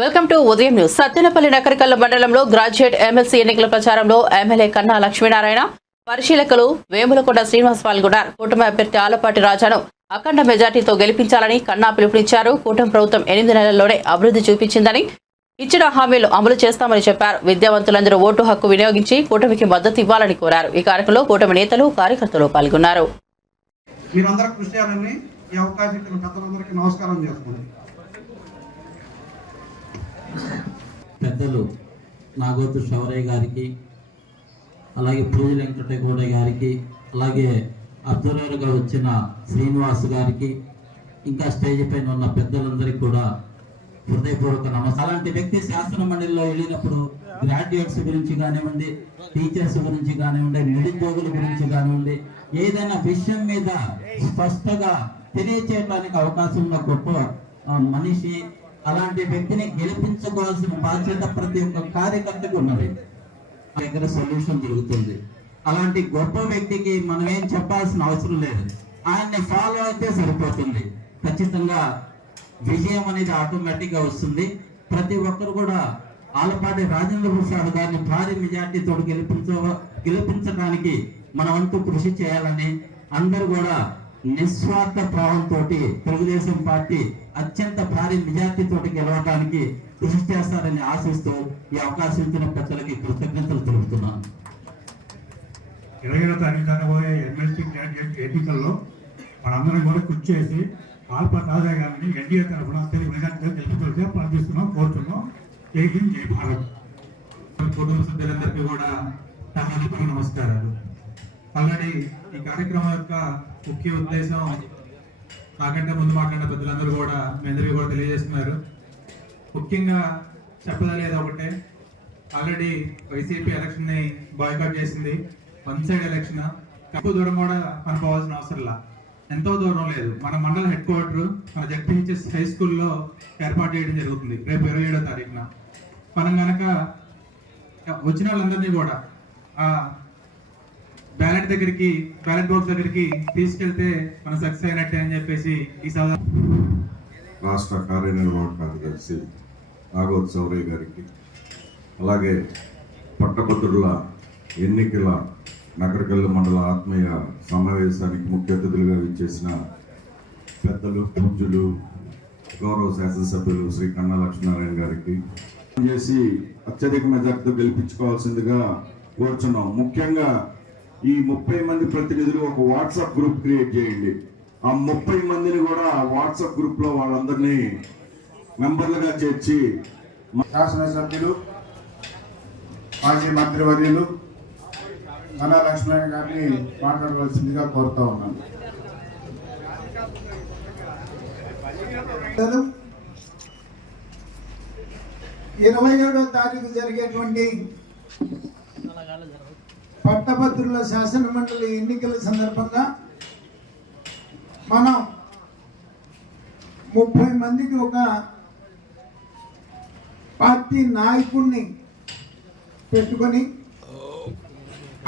Welcome to Udayam news. Sattenapalli Nakarikalla మండలంలో graduate MLC ఎన్నికల ప్రచారంలో ఎమ్మెల్యే కన్నా లక్ష్మీనారాయణ పరిశీలకులు వేములకొండ శ్రీనివాస్ పాల్గొన్నారు. కూటమి అభ్యర్థి ఆలపాటి రాజాను అఖండ మెజార్టీతో గెలిపించాలని కన్నా పిలుపునిచ్చారు. కూటమి ప్రభుత్వం ఎనిమిది నెలల్లోనే అభివృద్ధి చూపించిందని ఇచ్చిన హామీలు అమలు చేస్తామని చెప్పారు. విద్యావంతులందరూ ఓటు హక్కు వినియోగించి కూటమికి మద్దతు ఇవ్వాలని కోరారు. ఈ కార్యక్రమంలో కూటమి నేతలు కార్యకర్తలు పాల్గొన్నారు. మీరందరూ కృషి చేయాలని ఈ అవకాశం ఇచ్చిన పెద్దలందరికీ నమస్కారం చేస్తున్నాను. పెద్దలు నాగోతు శౌరయ్య గారికి అలాగే పూజ వెంకటగౌడ గారికి అలాగే అబ్జర్వర్గా వచ్చిన శ్రీనివాస్ గారికి ఇంకా స్టేజ్ పైన ఉన్న పెద్దలందరికీ కూడా హృదయపూర్వక నమస్కారం. అలాంటి వ్యక్తి శాసన మండలిలో వెళ్ళినప్పుడు గ్రాడ్యుయేట్స్ గురించి కానివ్వండి టీచర్స్ గురించి కానివ్వండి నిరుద్యోగుల గురించి కానివ్వండి ఏదైనా విషయం మీద స్పష్టంగా తెలియచేయడానికి అవకాశం ఉన్న గొప్ప మనిషి అలాంటి వ్యక్తిని గెలిపించుకోవాల్సిన బాధ్యత ప్రతి ఒక్క కార్యకర్తకు ఉన్నది. దగ్గర సొల్యూషన్ జరుగుతుంది అలాంటి గొప్ప వ్యక్తికి మనం ఏం చెప్పాల్సిన అవసరం లేదు. ఆయన్ని ఫాలో అయితే సరిపోతుంది. ఖచ్చితంగా విజయం అనేది ఆటోమేటిక్గా వస్తుంది. ప్రతి ఒక్కరు కూడా ఆలపాటి రాజేంద్ర ప్రసాద్ గారిని భారీ మెజార్టీతో గెలిపించ గెలిపించడానికి మన వంతు కృషి చేయాలని అందరూ కూడా నిస్వార్థ భావంతో తెలుగుదేశం పార్టీ అత్యంత భారీ మెజార్టీతో గెలవడానికి కృషి చేస్తారని ఆశిస్తూ ఈ అవకాశం ఇచ్చిన పెద్దలకి కృతజ్ఞతలు తెలుపుతున్నాను. ఇరవై తారీఖు జరగబోయే ఎమ్మెల్సీ గ్రాడ్యుయేట్ ఎన్నికల్లో మనందరం కూడా కృషి చేసి ఆల్పా రాజా గారిని ఎన్డీఏ తరఫున తెలుగు మెజార్టీగా గెలిపించాల్సి ప్రార్థిస్తున్నాం కోరుతున్నాం. జై హింద్ జై భారత్. కుటుంబ సభ్యులందరికీ కూడా నమస్కారాలు. ఆల్రెడీ ఈ కార్యక్రమం యొక్క ముఖ్య ఉద్దేశం నాకంటే ముందు మాట్లాడిన పెద్దలందరూ కూడా మీ అందరికీ కూడా తెలియజేస్తున్నారు. ముఖ్యంగా చెప్పదలేదు ఒకటే ఆల్రెడీ వైసీపీ ఎలక్షన్ని బాయ్కాట్ చేసింది వన్ సైడ్ ఎలక్షన్. తక్కువ దూరం కూడా అనుకోవాల్సిన అవసరంలా ఎంతో దూరం లేదు. మన మండల హెడ్ క్వార్టర్ మన జడ్పీహెచ్ఎస్ హై స్కూల్లో ఏర్పాటు చేయడం జరుగుతుంది రేపు ఇరవై ఏడో తారీఖున. మనం కనుక వచ్చిన వాళ్ళందరినీ కూడా బ్యాలెట్ దగ్గరికి బ్యాలెట్ బాక్స్ దగ్గరికి తీసుకెళ్తే మనం సక్సెస్ అయినట్టే అని చెప్పేసి ఈ సభ రాష్ట్ర కార్యనిర్వాహక అధికారి నాగోత్ సౌరయ్య గారికి అలాగే పట్టభద్రుల ఎన్నికల నగరకల్లు మండల ఆత్మీయ సమావేశానికి ముఖ్య అతిథులుగా ఇచ్చేసిన పెద్దలు పూజ్యులు గౌరవ శాసనసభ్యులు శ్రీ కన్నా లక్ష్మీనారాయణ గారికి చేసి అత్యధిక మెజార్టీతో గెలిపించుకోవాల్సిందిగా కోరుచున్నాం. ముఖ్యంగా ఈ ముప్పై మంది ప్రతినిధులు ఒక వాట్సాప్ గ్రూప్ క్రియేట్ చేయండి. ఆ ముప్పై మందిని కూడా వాట్సాప్ గ్రూప్లో వాళ్ళందరినీ మెంబర్లుగా చేర్చి శాసనసభ్యులు మాజీ మంత్రివర్యులు కన్నా లక్ష్మణ్ గారిని మాట్లాడవలసిందిగా కోరుతా ఉన్నాను. ఇరవై ఏడో తారీఖు జరిగేటువంటి పట్టభద్రుల శాసన మండలి ఎన్నికల సందర్భంగా మనం ముప్పై మందికి ఒక పార్టీ నాయకుడిని పెట్టుకొని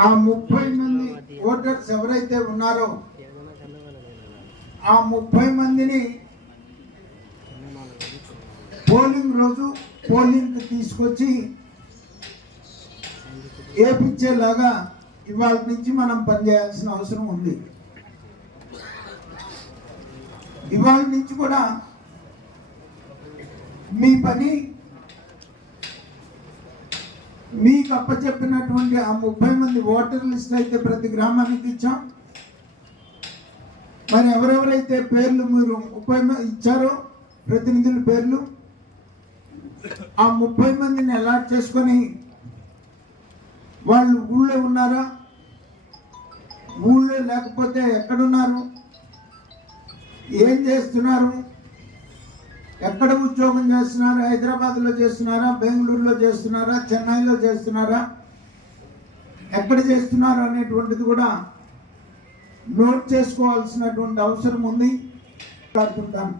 ఆ ముప్పై మంది ఓటర్స్ ఎవరైతే ఉన్నారో ఆ ముప్పై మందిని పోలింగ్ రోజు పోలింగ్ తీసుకొచ్చి ఏపించేలాగా ఇవాళ నుంచి మనం పనిచేయాల్సిన అవసరం ఉంది. ఇవాళ నుంచి కూడా మీ పని మీకు అప్పచెప్పినటువంటి ఆ ముప్పై మంది ఓటర్ లిస్ట్ అయితే ప్రతి గ్రామానికి ఇచ్చాం. మరి ఎవరెవరైతే పేర్లు మీరు ముప్పై మంది ఇచ్చారో ప్రతినిధుల పేర్లు ఆ ముప్పై మందిని అలాట్ చేసుకొని వాళ్ళు ఊళ్ళో ఉన్నారా? ఊళ్ళో లేకపోతే ఎక్కడున్నారు? ఏం చేస్తున్నారు? ఎక్కడ ఉద్యోగం చేస్తున్నారు? హైదరాబాద్లో చేస్తున్నారా? బెంగళూరులో చేస్తున్నారా? చెన్నైలో చేస్తున్నారా? ఎక్కడ చేస్తున్నారు అనేటువంటిది కూడా నోట్ చేసుకోవాల్సినటువంటి అవసరం ఉంది. మాట్లాడుతుంటాను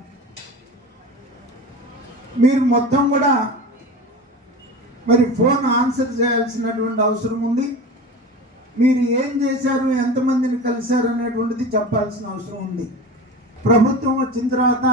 మీరు మొత్తం కూడా మరి ఫోన్ ఆన్సర్ చేయాల్సినటువంటి అవసరం ఉంది. మీరు ఏం చేశారు ఎంతమందిని కలిశారు అనేటువంటిది చెప్పాల్సిన అవసరం ఉంది. ప్రభుత్వం వచ్చిన తర్వాత